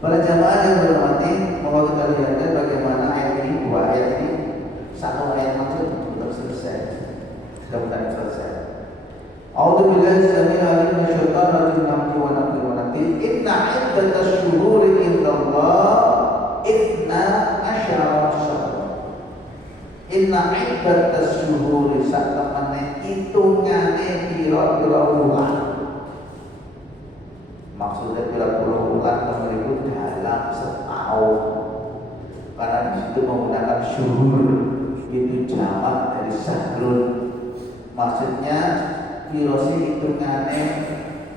Para jamaah yang berhormati, mohon kita lihat bagaimana ayat ini, dua ayat ini, satu ayat maksud belum selesai, sudah bukan selesai. A'udzubillahi samil alim minasyaitonir rajim hamdi wa nafsi wa nafsi. Inna iddatash syuhuri indallah ithna asyara syahra. Inna iddatash syuhuri satamane hitungane pira-pira bulan. Maksudnya pira-pira bulan tersebut dalam setahun. Karena di situ menggunakan syuhur itu jamak dari syahrun. Maksudnya pirosi hitungannya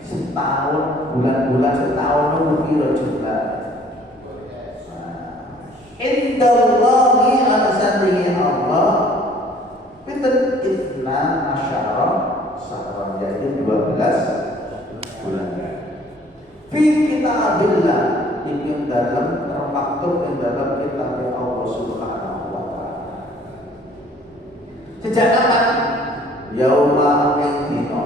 setahun, bulan-bulan setahun itu piro juga. Indallahi al-sadihi Allah pinten itna asyara sahran, yaitu 12 bulan. Fi kitabillah, ini dalam termaktub di dalam kitab Allah Subhanahu wa taala. Sejak kapan? Yauma dino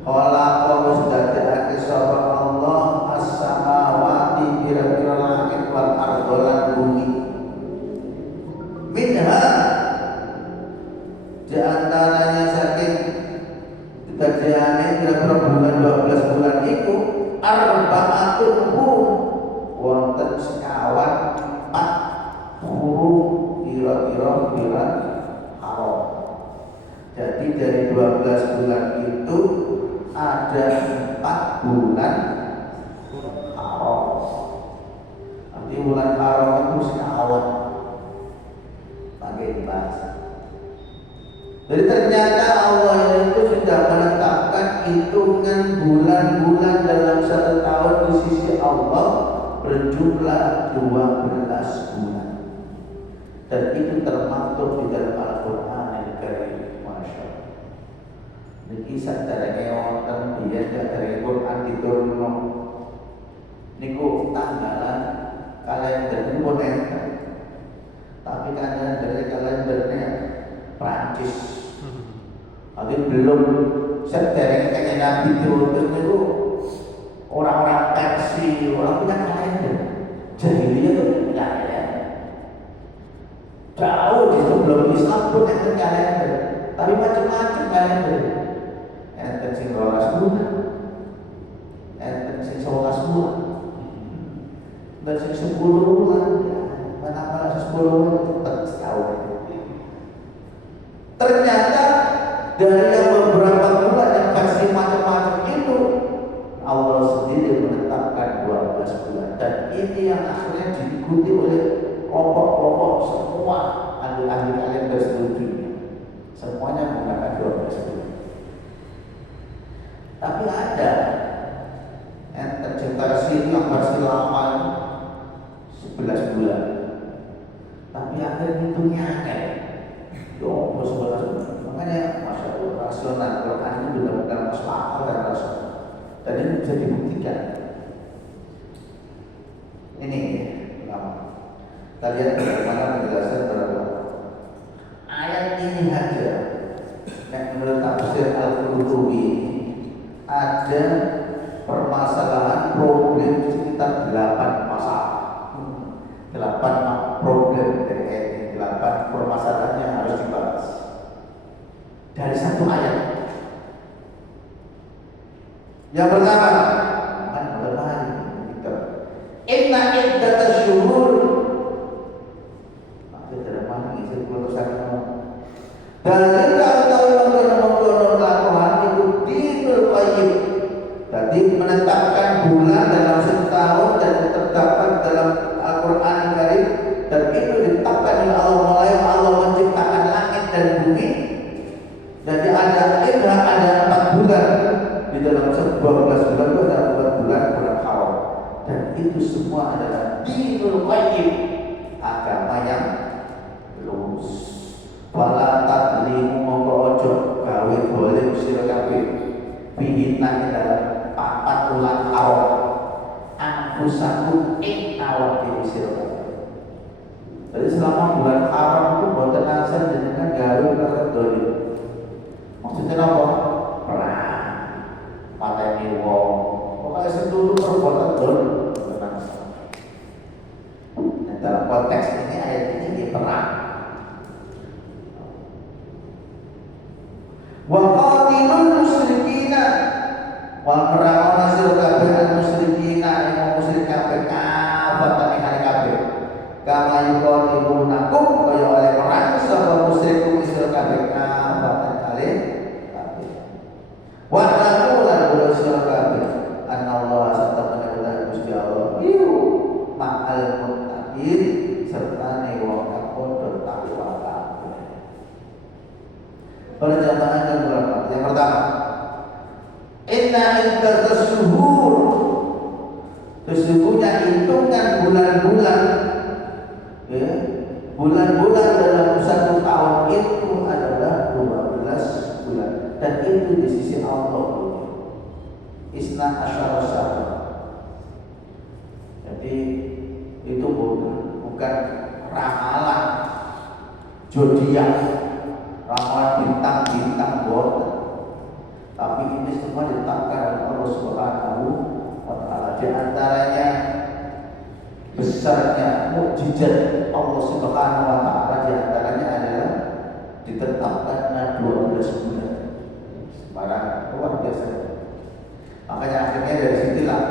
khalaqa mustada'ake sapa Allah as-samawati kira-kira langit wal ardh lan bumi. Minha di antaranya saking kejadiane kira-kira bulan 12 bulan itu arba'atun hurum wonten sekawan 4 hurum kira-kira bulan haram. Jadi dari 12 bulan itu ada 4 bulan haram. Nanti bulan haram itu sekawan pakai bahasa. Jadi ternyata Allah itu sudah menetapkan hitungan bulan-bulan dalam satu tahun di sisi Allah berjumlah 12 bulan. Dan itu termaktub di dalam Al-Quran Al-Karim. Masya Allah. Ini kisah caranya wonten dia dari Quran diturunno. Niku tanggalan kalender itu pun enten. Tapi kalendernya Prancis. Tapi belum sederek kayak Nabi turun itu orang-orang Persia, orang punya kalender. Jahiliyah itu punya kalender. Jauh di sebelum Islam pun ada kalender. Tapi macam-macam kalender. Enten sing 12 bulan, enten sing 11 bulan, dan sing 10 bulan. Mana 10 bulan cepat setahun. Ternyata dari yang beberapa bulan yang versi macam-macam itu Allah sendiri menetapkan 12 bulan. Dan ini yang akhirnya diikuti oleh kelompok-kelompok semua ahli-ahli kalender seluruh dunia. Semuanya menggunakan 12 bulan. Tapi ada yang terjadi yang versi lama 11 bulan. Tapi akhirnya hitungnya aneh. Yo, 11 bulan. Makanya Masya Allah, rasional Quran ini benar-benar masuk akal dan rasional. Dan ini bisa dibuktikan. Ini pertama. Kita lihat bagaimana penjelasan berapa. Ayat ini saja, yang menurut tafsir Al-Qurtubi ada permasalahan problem sekitar 8 masalah. dari satu ayat. Yang pertama, kan berbahaya. Inna iddatash syuhur. Maksud dalam mana isi dan kita tahu mengkonon lakukan itu dinul qayyim. Jadi menetapkan bulan dalam setahun dan terdapat dalam Al-Quran Karim, dan itu ditetapkan oleh Allah mulai Allah menciptakan langit dan bumi. Jadi ada 4 bulan di dalam 12 bulan itu ada 4 bulan haram, dan itu semua adalah dinul qayyim, agama yang lurus. Wala tadlimu mongko ojo gawe boleh sira kabeh bihitan dalam 4 bulan haram anfusakum ing awak dhewe sira kabeh. Jadi selama bulan haram itu boten asal jenengan gawe perkara dolim. Maksudnya apa? Perang, pateni wong, pokoknya seluruh perbuatan dolim. Dan dalam konteks ini ayat ini perang. Wa qatilul musyrikina, wa merangono sira kabeh al-musyrikina ing musyrik kabeh kafatan ing kabeh. Kama yuqatilunakum kaya oleh perang sapa musyrik sira kabeh kafatan kalih kabeh. Wa laqulan sira kabeh anallahu satana Gusti Allah iku ma'al muttaqin serta ne wong kang padha takwa kabeh. Perjamaah yang berapa? Yang pertama, inna iddatas syuhur, sesungguhnya hitungan bulan-bulan, ya, bulan-bulan dalam 1 tahun itu adalah 12 bulan, dan itu di sisi Allah isna asyara syahra. Jadi itu bukan ramalan zodiak, ramalan bintang-bintang boten, tapi ini semua ditetapkan oleh Allah Subhanahu wa Ta'ala. Di antaranya besarnya mukjizat Allah Subhanahu wa Ta'ala, di antaranya adalah ditetapkannya 12 bulan. Barang luar biasa. Makanya akhirnya dari situlah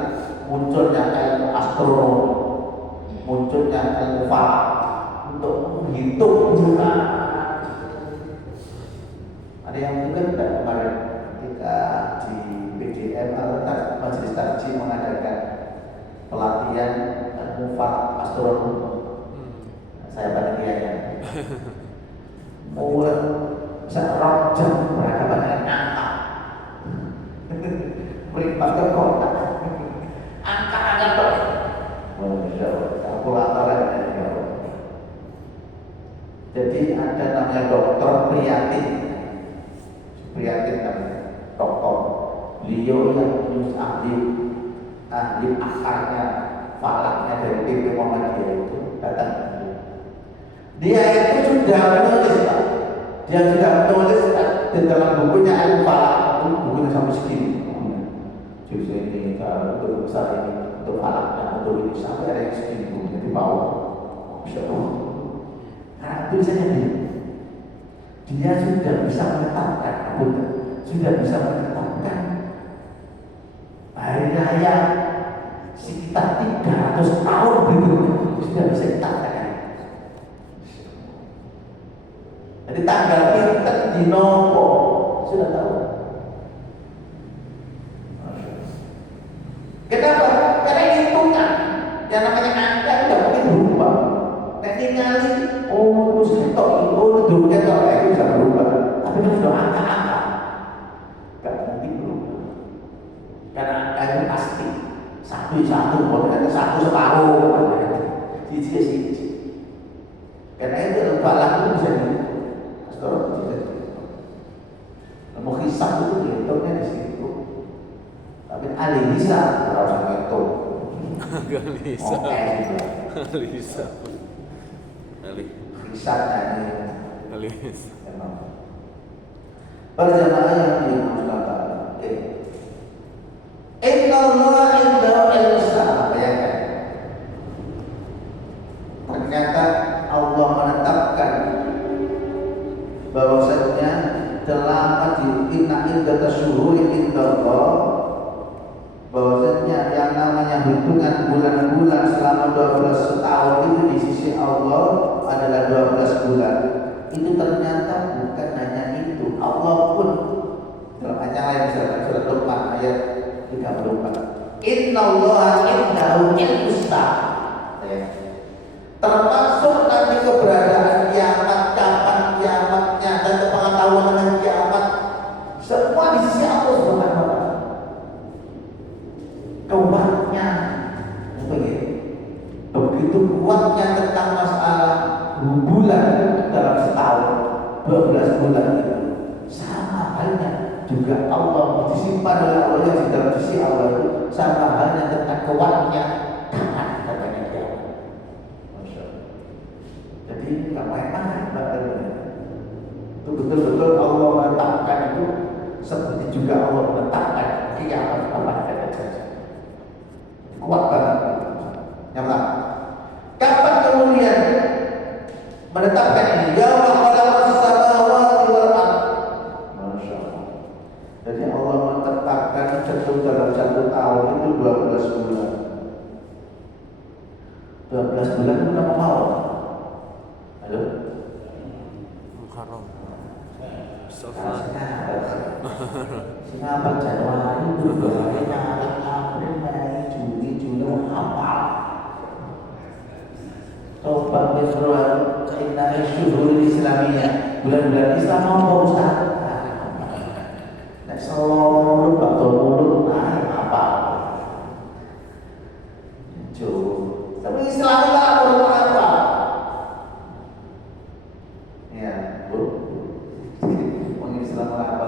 munculnya ilmu astronomi, munculnya ilmu falak untuk menghitung bulan. Ada yang mungkin kemarin ketika di PDM atau Majelis Tarjih mengadakan pelatihan ilmu falak astronomi, saya panitianya. Mulai seorang jam berhadapan dengan angka, melibatkan kotak, angka ber, kalkulator yang ada. Jadi ada namanya dokter Priyatin namanya, dokter. Beliau yang ahli akarnya, falaknya dari PP Muhammadiyah itu datang. Dia itu sudah menulis, di dalam bukunya ilmu falak, bukunya sampai segini. Juz ini, untuk besar ini, untuk falaknya, untuk ini sampai ada yang segini bukunya di bawah. Masya Allah. Nah, tulisannya dia sudah bisa menetapkan, sudah bisa menetapkan hari raya sekitar 300 tahun berikutnya, sudah bisa ditetapkan. Jadi tanggal pinter di nopo sudah tahu. Kenapa? Karena hitungan yang namanya angka tidak mungkin berubah. Nanti ngali, terus ketok, dulu ketok, itu bisa berubah. Tapi itu sudah angka-angka, nggak mungkin berubah. Karena angka itu pasti satu, bukan satu separuh, siji. Karena itu falak itu bisa mau hisab itu dihitungnya di situ. Tapi ahli hisab harus menghitung. Ahli hisab. Ahli hisab. Ahli hisabnya ini. Ahli hisab. Perjamaah yang dimaksudkan. Inna Allah indahu al-musa. Bayangkan. Ternyata Allah menetapkan bahwasanya telah iddata syuhuri indallah, bahwasanya yang namanya hitungan bulan-bulan selama 12 tahun itu di sisi Allah adalah 12 bulan. Itu ternyata bukan hanya itu. Allah pun dalam ayat lain misalnya surat Luqman ayat 34. Innallaha indahu ilmus saa'ah. Termasuk nanti keberadaan kiamat, kapan kiamatnya dan pengetahuan tentang kiamat, semua di sisi Allah Subhanahu wa taala. Kuatnya begitu kuatnya tentang masalah bulan dalam setahun 12 bulan itu, sama halnya juga Allah disimpan oleh Allah di dalam sisi Allah itu, sama halnya tentang kuatnya kapan katanya kiamat. Masya Allah. Jadi nggak main-main itu betul-betul Allah menetapkan itu, seperti juga Allah menetapkan kiamat kapan ada saja. Kuat banget. Yang pertama, kapan kemudian menetapkan ini? Yauma khalaqas samawati wal ardh. Masya Allah. Jadi Allah menetapkan dalam satu tahun itu 12 bulan. 12 bulan itu nama mau. Halo? Muharram. Safar. Kenapa Januari, Februari, Maret, April, Mei, Juni, Juli, hafal. Coba Februari, keindahan syuhur Islamiyah, bulan-bulan Islam mau Ustaz. Nek selalu bakal mulut naik apa? Tapi Islam lah apa? Ya, Bu. Islam apa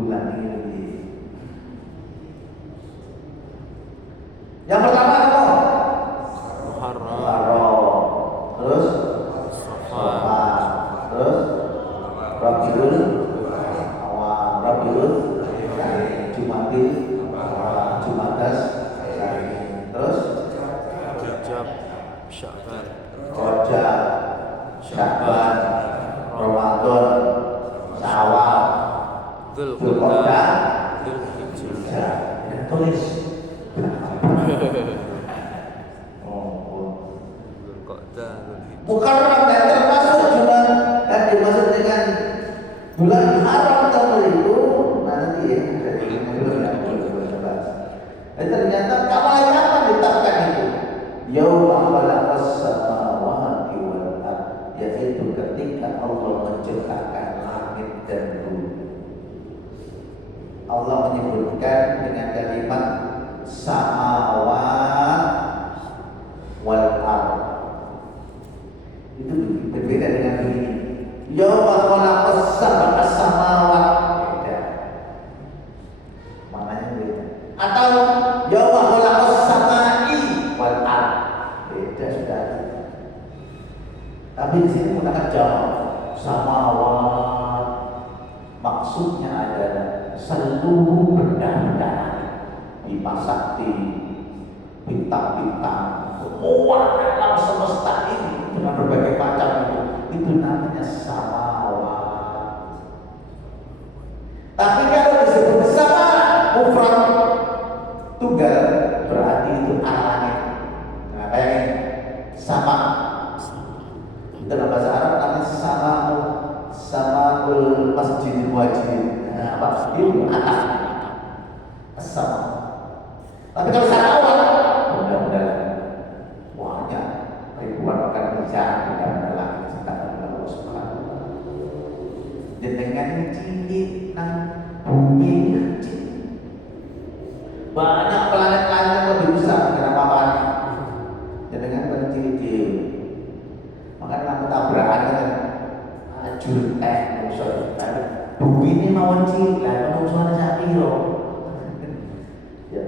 bulan ini? Yang pertama apa? Muharram. Terus Safar. terus Rabiul Awal, Rabiul Jumadil, Jumadas, terus Rajab. Sya'ban. Rajab, Sya'ban, Ramadan, Syawal, Dzulqa'dah, Dzulhijjah. Tulis. Dzulqa'dah, Dzulhijjah. Mukarram dan termasuk juga dan dimaksud dengan bulan haram tahun itu nanti ya dan ternyata kapan ditetapkan itu? Yauma khalaqas samawati wal ardh, yaitu ketika Allah menciptakan langit dan bumi. Allah menyebutkan dengan kalimat samawat wal ardh. Itu berbeda dengan ini. Yauma khalaqas samawat, beda. Maknanya beda. Atau yauma khalaqas samai wal ardh, beda sudah. Tapi di sini menggunakan jamak samawat, maksudnya adalah seluruh benda-benda Bima Sakti, bintang-bintang, semua alam semesta ini dengan berbagai macam itu namanya samawat. Tapi kalau disebut sama mufrad tunggal berarti itu langit. Nah, kayak sama dalam bahasa Arab namanya samaul masjidil wajib. Nah, apa itu atap sama. Tapi kalau samawat mudah-mudahan banyak ribuan pekerjaan di dalam langit ciptaan Allah Subhanahu wa taala. Dengan cilik nang bumi kecil. Banyak planet-planet yang lebih besar kenapa banyak? Dengan kecil-kecil. Makanya lampu tabrakan kan ajur musuh. Bumi ini mau cilik lah, musuhnya sapiro. Ya.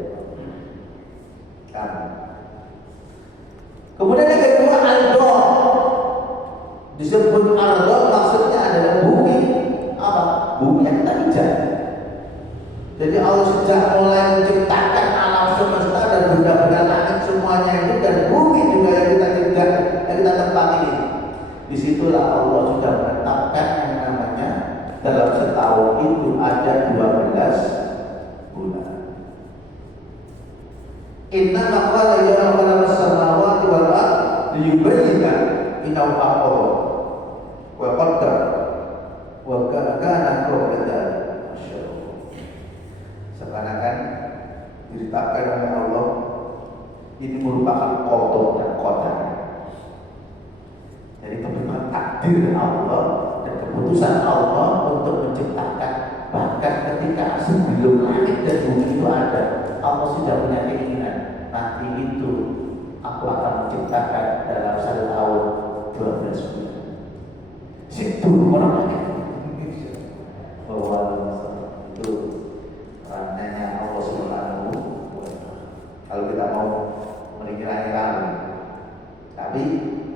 Kan. Kemudian yang kedua Al-Do. Disebut Al-Do maksudnya adalah bumi. Apa? Bumi yang kita pijak. Jadi Allah sejak mulai menciptakan alam semesta dan benda-benda langit semuanya itu dan bumi juga yang kita pijak, yang kita tempati ini. Disitulah Allah sudah menetapkan yang namanya dalam setahun itu ada 12 Inna maqala ya rabbana as-samawati wal ard liyubayyina innahu haqqun wa qaddar wa kana qabla dzalik. Masyaallah. Seakan-akan ditetapkan oleh Allah ini merupakan qada dan qadar. Jadi merupakan takdir Allah dan keputusan Allah untuk menciptakan. Bahkan ketika sebelum langit dan bumi itu ada, Allah sudah punya keinginan nanti itu aku akan menciptakan dalam 1 tahun 12 bulan. Situ orangnya. Bahwa itu ranahnya Allah Subhanahu wa Ta'ala. Kalau kita mau mengira-ngira, tapi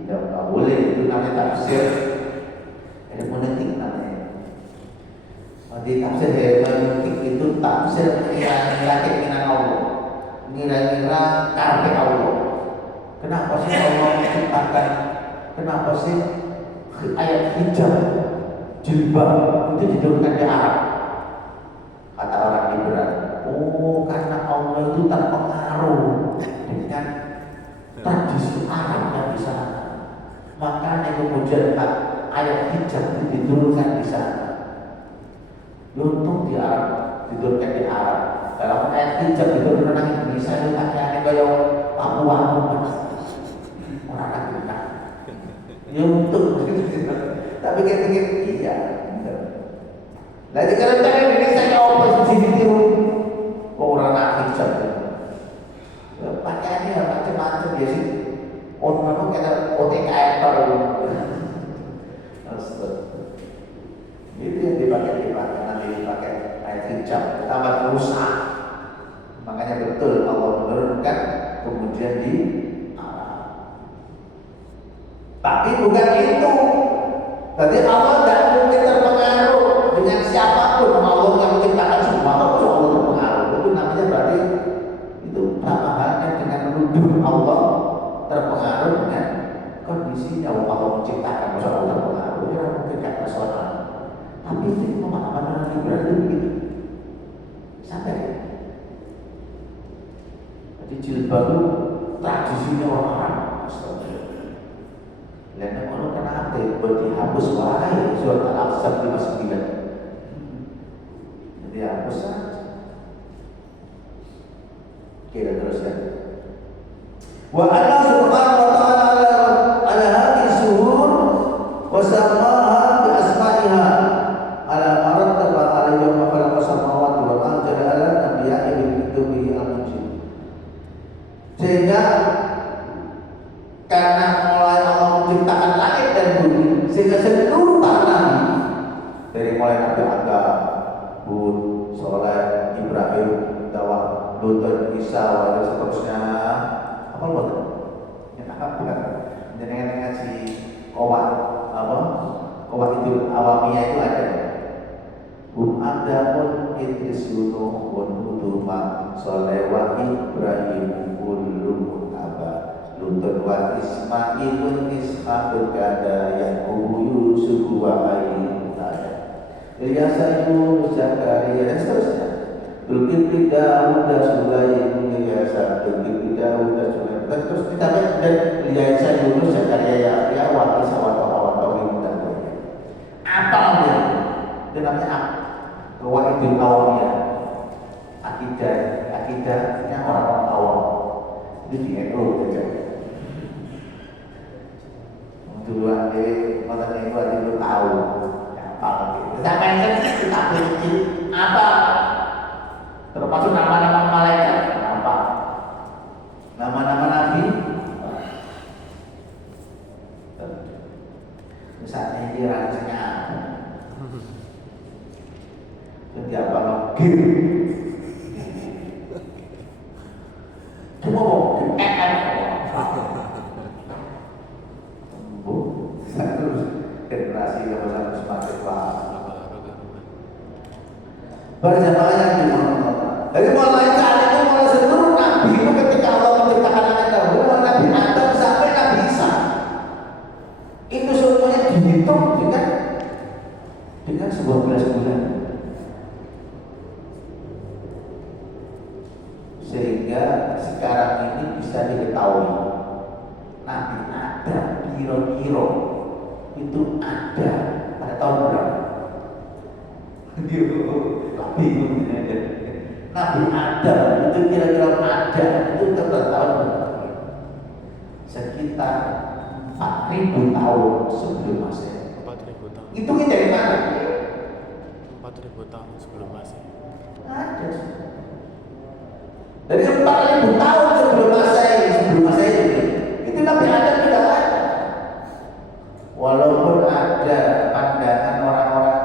tidak boleh, itu namanya tafsir hermeneutik namanya. Di tafsir hermeneutik itu tafsir mengira-ngira keinginan Allah, mengira-ngira karpe Allah. Kenapa sih Allah menciptakan? Kenapa sih ayat hijab jilbab itu diturunkan di Arab? Kata orang liberal, oh karena Allah itu terpengaruh dengan tradisi Arab yang di sana. Makanya kemudian ayat hijab itu diturunkan di sana. Untung di Arab, diturunkan di Arab. Dalam ayat hijab diturunkan di Indonesia itu pakaiannya kayak Papua. Orang Afrika. Untung. Tapi pikir iya. Lagi kalau di Indonesia ya oposisi ditiru orang hijab. Pakaiannya macam-macam ya sih. Orang kata OTKM baru. Itu yang dipakai nanti dipakai ayat hijab tambah rusak. Makanya betul Allah menurunkan kemudian di Arab. Tapi bukan itu. Berarti Allah tidak mungkin terpengaruh dengan siapapun. Allah yang menciptakan semua, Allah terpengaruh. Itu namanya berarti itu sama halnya dengan menuduh Allah terpengaruh dengan kondisinya. Allah menciptakan, masa Allah terpengaruh? Ya mungkin gak personal. Tapi itu pemahaman orang liberal itu begitu. Sampai. Jadi jilbab itu tradisinya orang Arab. Lainnya kalau kenapa buat dihapus wae surat Al-Ahzab 59. Jadi hapus saja. Oke, terus ya. Wa Allah subhanahu wa ta'ala ala hadhihi suhur wa samaha bi asma'iha ala marattaba alaihi wa khalaqa samawati wal ardi ala nabiyyi bil kutubi al-mujib. Sehingga karena mulai Allah menciptakan langit dan bumi, sehingga seluruh para nabi dari mulai Nabi Adam, Hud, Saleh, Ibrahim, Dawud, Lut, Isa, dan seterusnya. Apa betul? Yang apa? Jangan ngaji kawat apa? Kawat itu awamiyah itu ada. Adamun Idris Nuh wa Huduma Saleh wa Ibrahim kulluhum aba Lutun wa Ismailun Ishaqul kada Yaqubu Yusuf wa Ayyub Ilyasa Yunus Zakaria dan seterusnya. Zulkifli Daud dan Sulaiman Ilyasa Zulkifli Daud dan Sulaiman. Terus kita lihat dan Ilyasa Yunus Zakaria ya wa Isa wa Tawim dan lainnya. Apa dia? Itu namanya apa? Qawaidul awamiyah. Akidahnya orang-orang awam. Itu di NU saja. Duluan deh, makanya itu aja belum tahu apa gitu. Sampai kan kita benci apa? Termasuk nama-nama malaikat apa? Nama-nama nabi. Misalnya dia rasanya setiap lagi. Cuma mau generasi yang semakin berjamaah yang dimana. Jadi mulai saat itu mulai seluruh nabi itu ketika Allah menciptakan langit dan bumi, mulai Nabi Adam sampai Nabi Isa itu semuanya dihitung dengan 12 bulan. Sehingga sekarang kira-kira itu ada pada tahun berapa? Dia bingung. Nabi Adam itu kira-kira ada itu pada tahun berapa? Sekitar 4.000 tahun sebelum Masehi. 4.000 tahun. Itu dari mana? 4.000 tahun sebelum Masehi. Ada. Dari 4.000 tahun sebelum Masehi itu Nabi Adam tidak ada. Walaupun ada pandangan orang-orang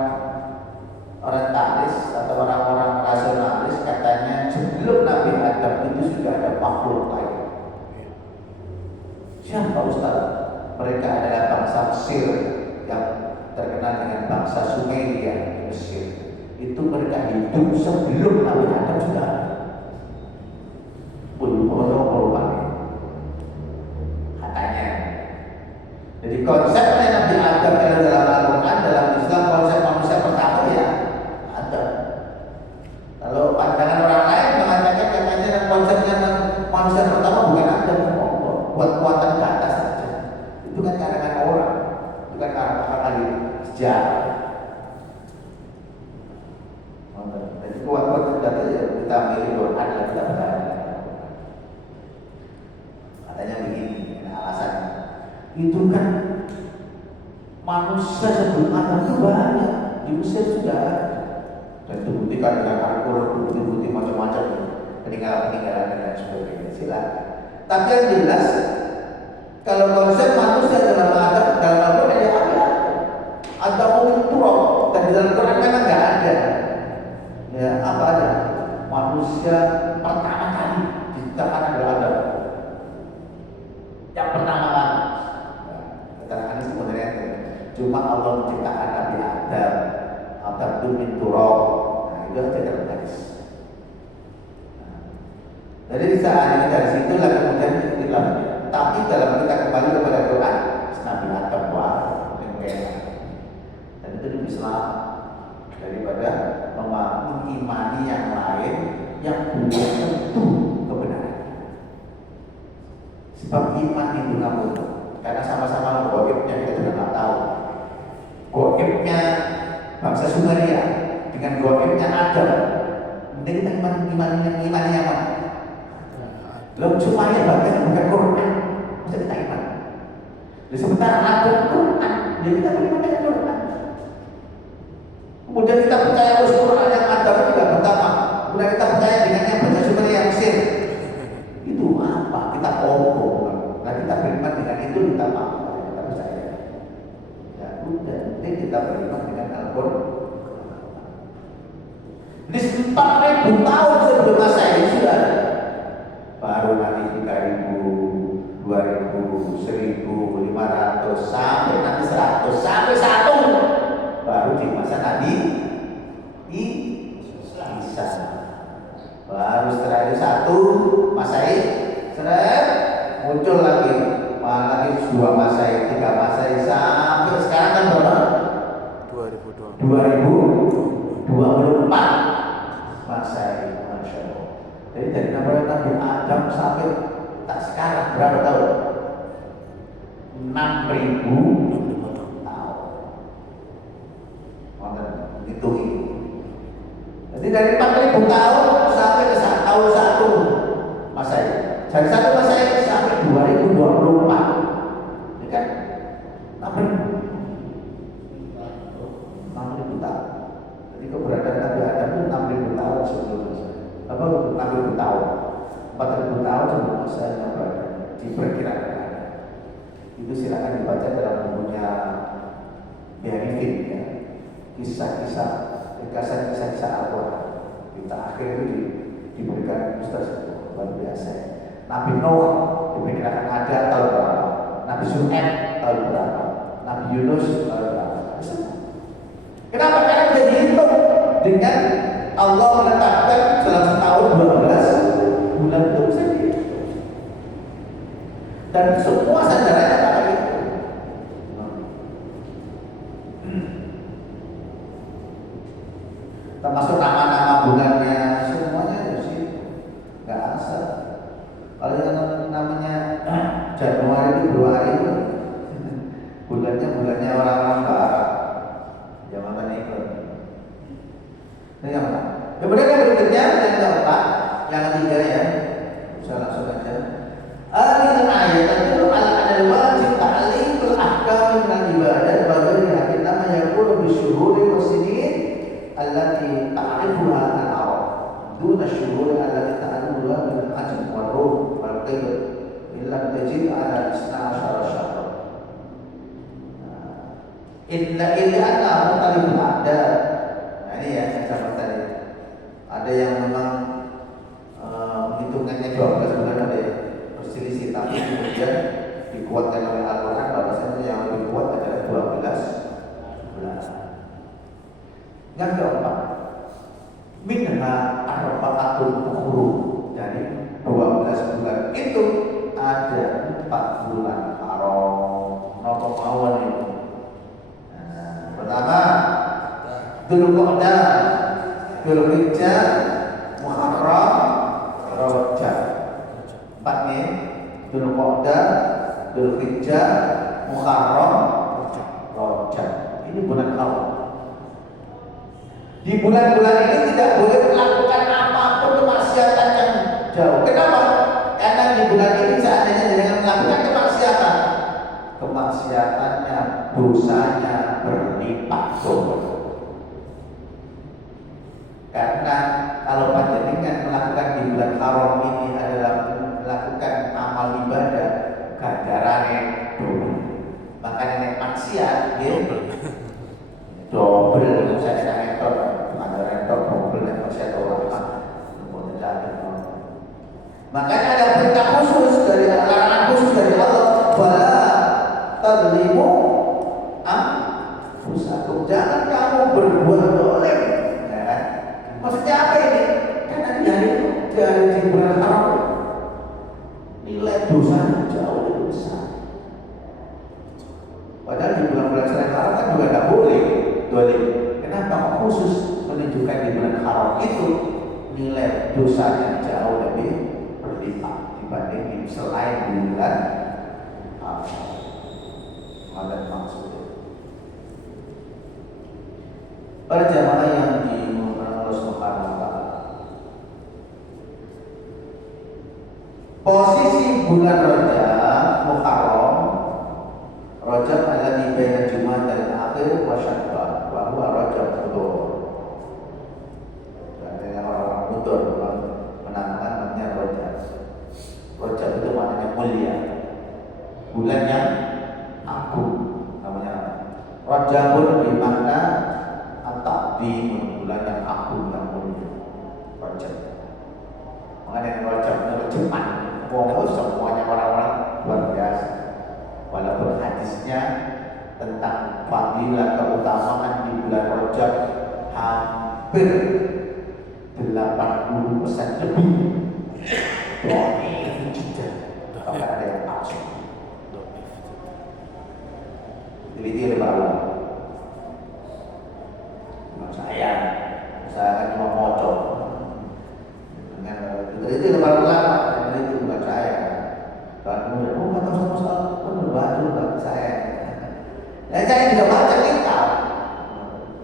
orientalis atau orang-orang rasionalis katanya sebelum Nabi Adam itu sudah ada makhluk lain. Siapa Ustaz? Mereka adalah bangsa Mesir yang terkenal dengan bangsa Sumeria di Mesir. Itu mereka hidup sebelum Nabi Adam sudah ada. Katanya. Jadi konsepnya Nabi Adam dalam Al-Quran, dalam Islam, konsep manusia pertama ya Adam. Kalau pandangan orang lain mengatakan katanya konsepnya manusia pertama bukan Adam, buat kuatan ke atas saja. Itu kan karangan orang, bukan karangan ahli sejarah. Jadi kuat-kuat data ya kita milih Quran dan kita berani. Katanya begini, alasannya. Itu kan manusia sebelum Adam itu banyak di Mesir sudah ada. Dan dibuktikan dengan Al-Quran, bukti-bukti macam-macam, peninggalan-peninggalan dan sebagainya. Silakan. Tapi yang jelas, kalau konsep manusia dalam Al-Quran ya ada mungkin turun, dan di dalam Quran kan nggak ada. Ya apa ada? Manusia pertama kali diciptakan adalah Adam. Yang pertama kali. Keterangan ini sebenarnya cuma Allah menciptakan Nabi Adam. Adam itu min turab. Nah itu aja dalam hadis. Jadi saat ini dari situlah kemudian istilah. Tapi dalam kita kembali kepada Quran, Nabi Adam dan itu lebih selamat daripada mengimani yang lain yang belum tentu kebenaran. Sebab iman itu namun karena sama-sama goibnya kita juga nggak tahu. Goibnya bangsa Sumeria dengan goibnya Adam. Mending kita imani yang mana? Belum supaya bahkan bukan Quran, bisa kita iman. Di sementara ada Quran, jadi kita beriman dengan Quran. Kemudian kita percaya Quran yang ada juga pertama. Kemudian kita percaya dengan yang bahasa Sumeria Mesir. Itu apa? Kita kokoh. Nah kita beriman dengan itu kita mampu, kita percaya. Ya udah, nanti kita beriman dengan Al-Quran. Di 4.000 tahun sebelum Masehi sudah ada. Baru nanti 3.000, 2.000, 1.500 sampai nanti 100 sampai 1 baru di masa Nabi Isa. Baru setelah itu 1 Masehi, muncul lagi, lagi 2 Masehi, 3 Masehi sampai sekarang kan berapa? 2024 Masehi. Jadi dari Nabi Adam sampai tak sekarang berapa tahun? 6.000 tahun. Hitungi. Jadi dari 4.000 tahun sampai ke tahun 1 Masehi. Dari 1 Masehi sampai 2024. Ini kan 6.000 tahun. Jadi keberadaan Nabi Adam itu 6.000 tahun sebelum Masehi. Apa 6.000 tahun, 4.000 tahun sebelum Masehi diperkirakan. Itu silakan dibaca dalam bukunya Biarifin ya. Kisah-kisah Al-Quran. Kita akhir itu diberikan Ustaz luar biasa. Nabi Nuh diperkirakan ada tahun berapa? Nabi Shu'aib tahun berapa? Nabi Yunus tahun berapa? Kenapa? Karena bisa dihitung dengan Allah menetapkan dalam setahun 12 bulan itu bisa dihitung. Dan semua sandarannya pakai itu. Termasuk nama-nama bulannya semuanya di situ. Enggak asal. Kalau yang namanya Januari, Februari itu Inna ilana mutalibun ada. Nah ini ya yang sama tadi. Ada yang memang menghitungkannya 12 bulan, ada yang berselisih, tapi kemudian dikuatkan oleh Al-Quran bahwasanya yang lebih kuat adalah 12 bulan. Yang keempat, minha arba'atul hurum, dari 12 bulan itu ada 4 bulan haram. Napa mawon itu? Nah, pertama Dzulqa'dah, Dzulhijjah, Muharram, Rajab. 4 nih, Dzulqa'dah, Dzulhijjah, Muharram, Rajab. Ini bulan haram. Di bulan-bulan ini tidak boleh melakukan apapun kemaksiatan yang jauh. Kenapa? Karena di bulan ini seandainya dengan melakukan kemaksiatan, kemaksiatannya, dosanya berlipat ganda. Karena kalau panjenengan melakukan di bulan haram ini adalah melakukan amal ibadah, ganjarannya double. Makanya nek maksiat double, saya rektor, ada rektor double nek maksiat orang. Makanya ada perintah khusus dari larangan khusus dari Allah, wala tadlimu anfusakum, jangan kamu berbuat dolim. Ya kan? Maksudnya apa ini? Karena di bulan haram nilai dosanya jauh lebih besar. Padahal di bulan-bulan selain haram kan juga tidak boleh dolim. Kenapa khusus menunjukkan di bulan haram itu nilai dosanya jauh lebih berlipat dibanding selain bulan haram? Ada maksudnya. Para jamaah yang dimuliakan Allah Subhanahu wa taala, posisi bulan Rajab, Muharram, Rajab adalah di baina Jumat dan akhir wa Syawal, wa huwa Rajab Budur. Dan orang-orang Budur menamakan namanya Rajab. Rajab itu maknanya mulia, bulan yang agung, namanya Rajabun bermakna at-ta'dhim, bulan yang agung dan mulia. Rajab. Makanya Rajab itu Jepang. Semuanya orang-orang luar biasa. Walaupun hadisnya tentang fadilah keutamaan di bulan Rajab hampir 80% lebih. Ini juga bahkan ada yang palsu. Teliti oleh para ulama. Saya kan cuma mocok. Dengan teliti oleh para ulama, teliti bukan saya. Kalau kemudian kata Ustaz, berbaju bagi saya. Dan saya juga baca kitab.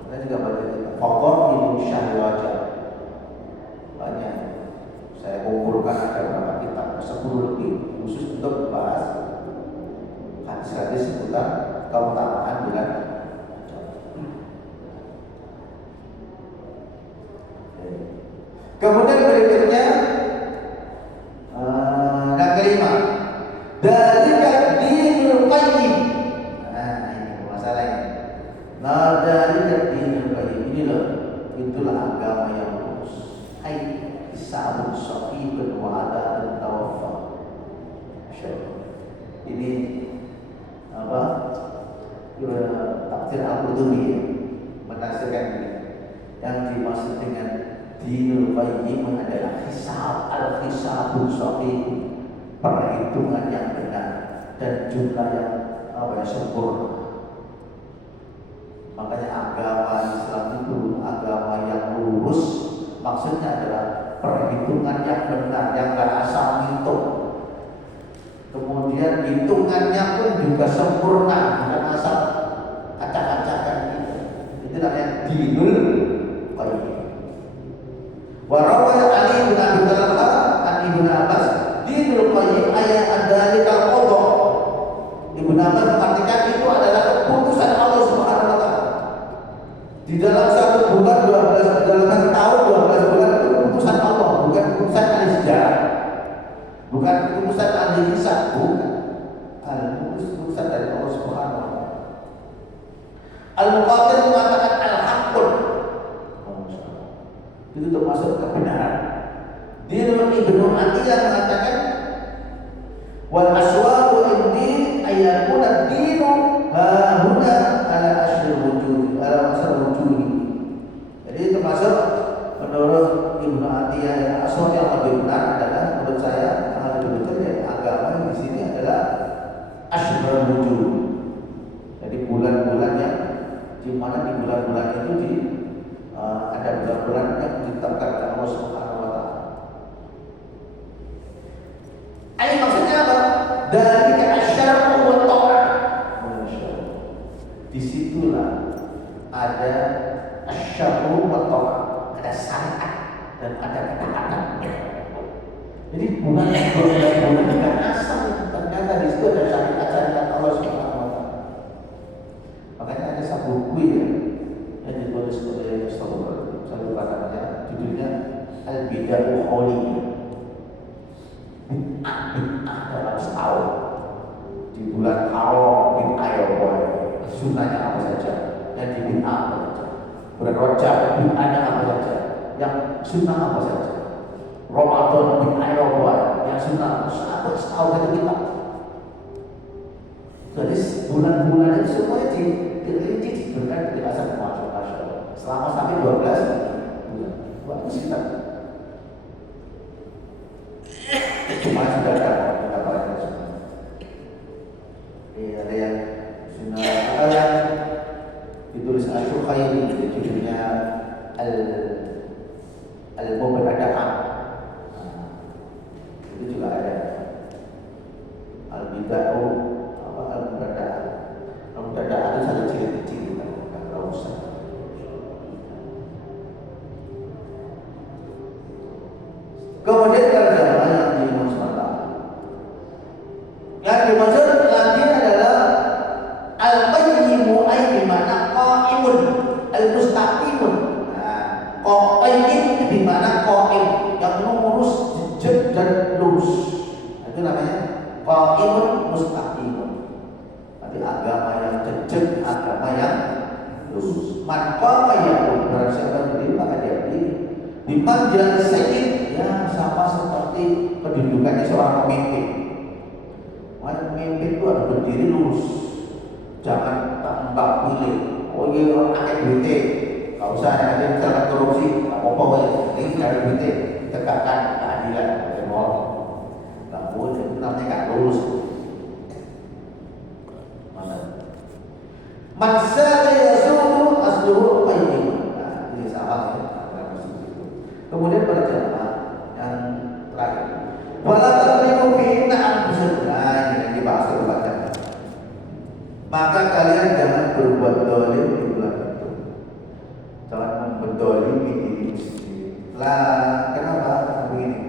Saya juga baca kitab. Pokok ini syahwajah. Banyak. Saya kumpulkan ada beberapa kitab, 10 lebih, khusus untuk membahas hadis-hadis seputar keutamaan bulan. Kemudian berikutnya yang kelima, dzalika dinul qayyim. Nah, ini masalahnya. Nah, dzalika dinul qayyim, ini loh, itulah agama yang lurus. Hai sabun sahihun wa adatun tawaffa. Ini apa? Tafsir Al-Qurtubi menafsirkan ini. Yang dimaksud dengan dinul qayyim adalah hisab, al-hisabun sahih, perhitungan yang benar dan jumlah yang sempurna. Makanya agama Islam itu agama yang lurus, maksudnya adalah perhitungan yang benar, yang gak asal ngitung. Kemudian hitungannya pun juga sempurna, bukan asal acak-acakan gitu. Itu namanya dinul qayyim. Wa rawaya Ali bin Abi Thalib an Ibnu Abbas, dinul qayyim ayat adzalika qadha. Ibnu Abbas mengartikan itu adalah keputusan Allah Subhanahu wa taala. Di dalam satu bulan 12, dalam tahun 12 bulan itu keputusan Allah, bukan keputusan ahli sejarah, bukan keputusan ahli hisab, bukan. Keputusan dari Allah Subhanahu wa taala. Al-Muqatil mengatakan al-haqqun. Itu termasuk kebenaran. Dinul Ibnu Atiyah mengatakan wal aswabu indi ayakuna dinu hahuna ala asyir wujud ala asar wujud. Jadi termasuk menurut Ibnu Atiyah yang asal yang lebih benar adalah menurut saya yang lebih betul ya agama di sini adalah asyir wujud. Jadi bulan-bulan yang di mana di bulan-bulan itu ada bulan-bulan yang ditetapkan oleh Allah Subhanahu wa taala. Ini maksudnya apa? Dari asyara wa ta'ah. Disitulah ada asyara wa ta'ah, ada syariat dan ada ketaatan. Jadi bulan bukan asal, ternyata di situ ada syariat Allah Subhanahu wa taala. Makanya ada satu buku ya yang ditulis oleh Ustaz, saya lupa namanya, judulnya Al-Bid'ah Kholiyah. Dalam setahun di bulan Haram bid'ah ya boy, sunnahnya apa saja, yang di bid'ah apa saja. Bulan Rajab bid'ahnya apa saja, yang sunnah apa saja. Ramadan bid'ah ya boy, yang sunnah setahun itu kita. Jadi bulan-bulan itu semuanya dirinci diberikan di pasar masuk selama sampai 12 bulan. Waktu kita cuma sudah ada beberapa yang sunnah. Ada yang sunnah, ada yang ditulis Asy-Syukhairi, judulnya Al-Mubtada'ah. Itu juga ada Al-Bid'ah Al-Mubtada'ah. Al-Mubtada'ah itu satu ciri-ciri kalau usah. Kemudian kalau yang dimaksud yang dimaksud lagi adalah al-qayyimu ay bimana qa'imun al-mustaqimun. Qayyim bimana qa'im, yang lurus, jejak dan lurus. Itu namanya qa'imun mustaqimun. Berarti agama yang jejak, agama yang lurus. Man qama yaqul, barang siapa berdiri maka dia berdiri. Biman jalan sayyid, ya sama seperti kedudukannya seorang pemimpin. Pemimpin itu harus berdiri lurus, jangan tambah pilih. Oh iya orang akeh duitnya, nggak usah nanti misalkan korupsi, nggak apa-apa, ini cari duitnya, tegakkan keadilan, nggak boleh, itu namanya nggak lurus. Mana? Mansala yasudu asluhu qayyim. Nah, ini sama ya. Kemudian pada jamaah yang terakhir, wala tadribu fi anfusikum. Nah, ini yang dibahas oleh Bapak. Maka kalian jangan berbuat dolim di bulan itu. Jangan mendolimi diri sendiri. Lah, kenapa begini?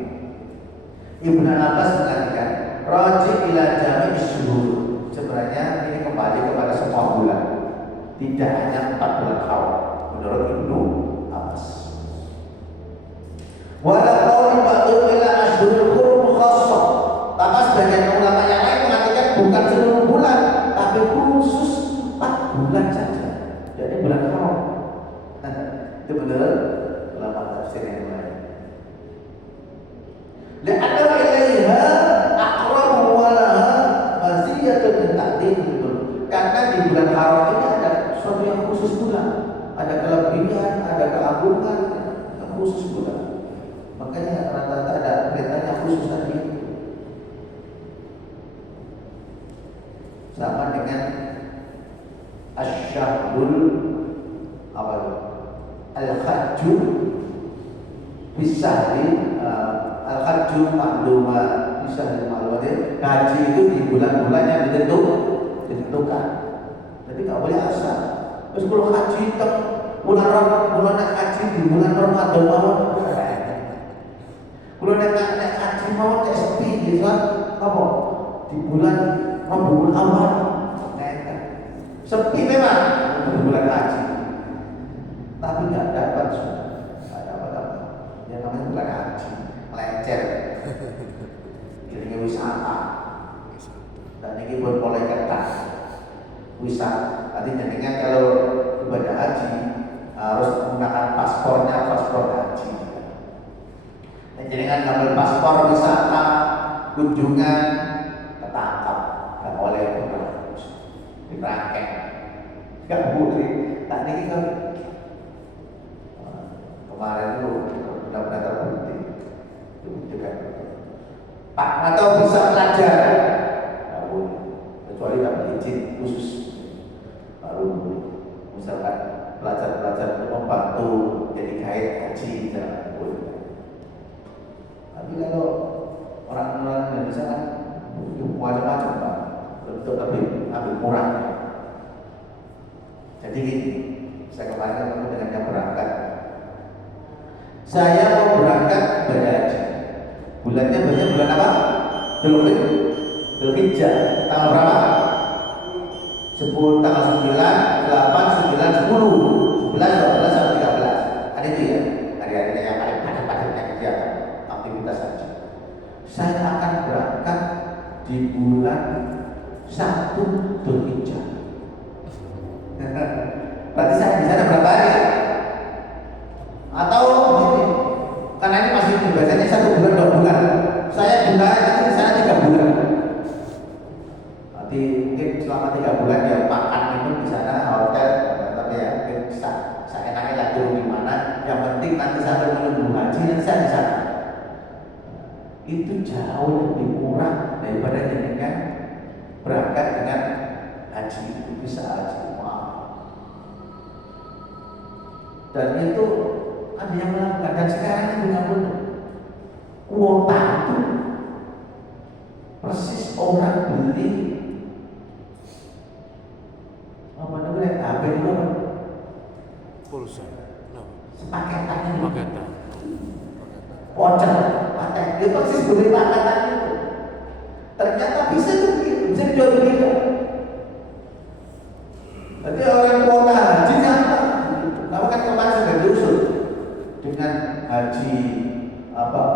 Ibnu Abbas mengatakan, raji ila jami' syuhur. Sebenarnya ini kembali kepada semua bulan, tidak hanya 4 bulan haram menurut Ibnu Abbas. Wala qaul ba'du ila ashhurul hurum khassah. Maka sebagian ulama yang lain mengatakan bukan seluruh bulan, tapi khusus 4 bulan saja. Jadi bulan haram. Itu benar ulama tafsir yang lain. Li'anna ilaiha aqrabu wa laha maziyatun ta'dil. Karena di bulan haram ini ada sesuatu yang khusus bulan, ada kelebihan, ada keagungan yang khusus bulan. Makanya rata-rata ada beritanya khusus tadi. Sama dengan asy-syahrul awal, al-hajju bisahri, al-hajju ma'luma bisahri ma'luma. Haji itu di bulan-bulan yang ditentukan. Jadi nggak boleh asal. Terus kalau haji itu bulan haji di bulan Ramadan mawon. Kalau naik haji mawon kayak sepi gitu kan, apa? Di bulan Rabiul Awal sepi memang di bulan haji, tapi nggak dapat apa. Yang namanya bulan haji melenceng, ini wisata, dan ini buat mulai ketat wisata. Nanti jadinya kalau ibadah haji harus menggunakan paspor haji. Dan jadi kan ngambil paspor wisata kunjungan ketangkap, nggak boleh dirangkeng, nggak boleh. Tadi kan kemarin itu benar-benar terbukti, itu kan Pak atau bisa belajar, nggak boleh, kecuali dapat izin khusus baru misalkan pelajar-pelajar untuk membantu jadi guide haji tidak boleh. Tapi kalau orang-orang Indonesia kan macam-macam Pak, untuk lebih murah. Jadi gini, saya kemarin ketemu dengan yang berangkat. Saya mau berangkat ibadah haji. Bulannya bulan apa? Dzulhijjah. Tanggal berapa? 10, tanggal 9, 8, 9, 10, 11, 12, sampai 13. Ada itu ya? Hari-harinya yang paling padat-padatnya kegiatan aktivitas haji. Saya akan berangkat di bulan 1 Dzulhijjah. Berarti saya di sana berapa hari? Atau begini, karena ini masih biasanya 1 bulan 2 bulan. Saya juga di sana 3 bulan. Nanti mungkin selama 3 bulan ya makan minum di sana, hotel, tapi ya mungkin saya enaknya lagi di mana. Yang penting nanti sampai menunggu haji nanti saya di sana. Itu jauh lebih murah daripada dengan berangkat dengan haji, itu bisa haji. Dan itu ada yang melakukan, dan sekarang ini dengan kuota itu persis orang beli apa namanya HP itu Pulsa. paketannya Paketan. voucher paket itu persis beli paketan itu. Ternyata bisa tuh bisa dijual begitu. Jadi orang kuota haji apa? Kamu kan kemarin sudah diusut dengan haji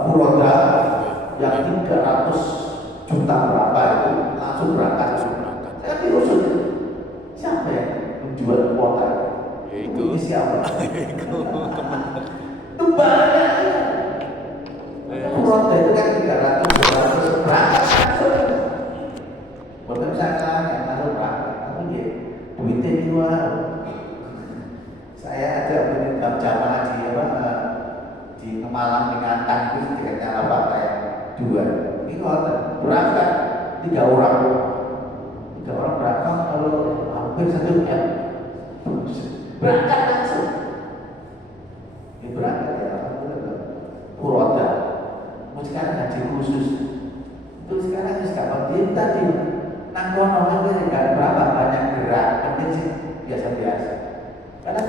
furoda yang 300 juta berapa itu langsung berangkat. Saya diusut. Siapa yang menjual kuota? Ini siapa? Itu banyak. Furoda itu kan 300 berangkat langsung. Bukan misalkan yang langsung berangkat, tapi ya duitnya dijual. Saya ada menitip jamaah di Malang dengan Tanggung tiketnya apa kayak 2. Ini kalau berangkat 3 orang berangkat kalau hampir 1 jam berangkat langsung. Ini berangkat ya Furoda. Sekarang haji khusus. Itu sekarang sudah dia tadi nangkono itu tidak berapa banyak gerak, penting sih biasa-biasa. Karena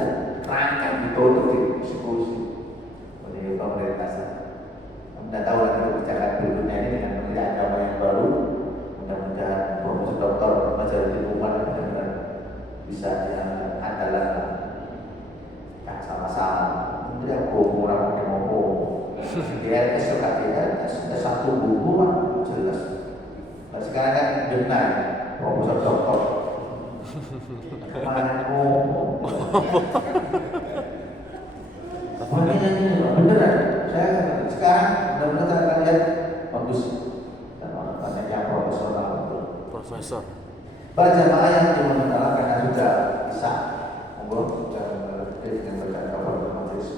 rangkaian ditutup di eksekusi oleh pemerintah. Anda tahu lagi kebijakan berikutnya ini dengan Menteri Agama yang baru, mudah-mudahan Profesor Dr. Majaludin Umar benar-benar bisa diambil andalan tak sama-sama. Menteri Agama orang demo dia sudah satu buku jelas. Nah, sekarang kan dengar Profesor Dr. Makanya ini beneran. Saya sekarang benar-benar saya akan lihat bagus dan orang banyak yang profesional itu. Profesor. Para jamaah yang dimenangkan karena sudah bisa ngobrol dengan berkata kepada majelis